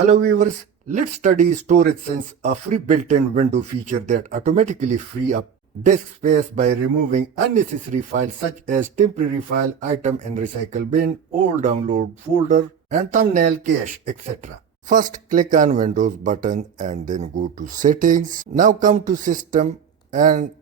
Hello viewers, let's study Storage Sense, a free built-in window feature that automatically free up disk space by removing unnecessary files such as temporary file, item in recycle bin, old download folder, and thumbnail cache, etc. First, click on Windows button and then go to Settings. Now come to System and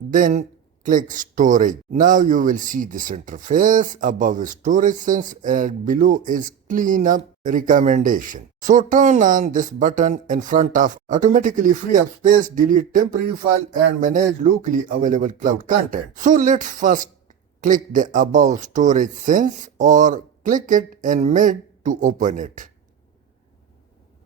then click Storage. Now you will see this interface. Above is Storage Sense and below is Cleanup Recommendation. So turn on this button in front of automatically free up space, delete temporary file, and manage locally available cloud content. So let's first click the above Storage Sense or click it in mid to open it.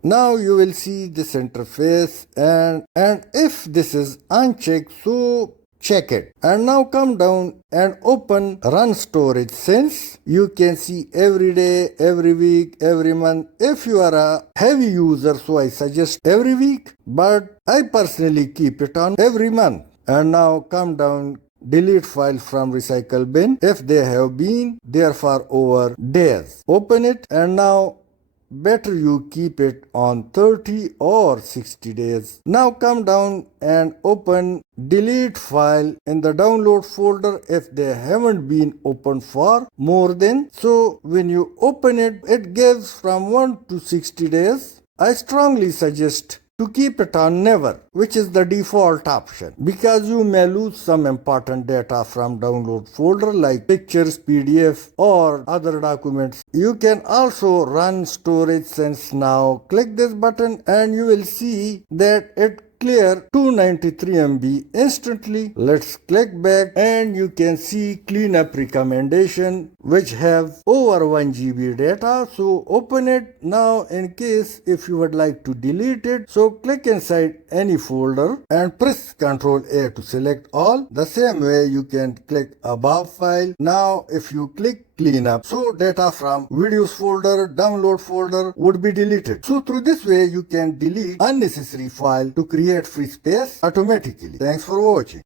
Now you will see this interface and if this is unchecked, so check it. And now come down and open Run Storage Sense. You can see every day, every week, every month. If you are a heavy user, so I suggest every week, but I personally keep it on every month. And now come down, delete file from recycle bin if they have been there for over days. Open it and now better you keep it on 30 or 60 days. Now come down and open delete file in the download folder if they haven't been opened for more than. So when you open it, it gives from 1 to 60 days. I strongly suggest to keep it on never, which is the default option, because you may lose some important data from download folder like pictures, PDF, or other documents. You can also run Storage Sense now. Click this button and you will see that it clear 293 MB instantly. Let's click back and you can see cleanup recommendation which have over 1 GB data. So open it now in case if you would like to delete it. So click inside any folder and press Ctrl A to select all. The same way you can click above file. Now if you click cleanup, so data from videos folder, download folder would be deleted. So through this way you can delete unnecessary file to create free space automatically. Thanks for watching.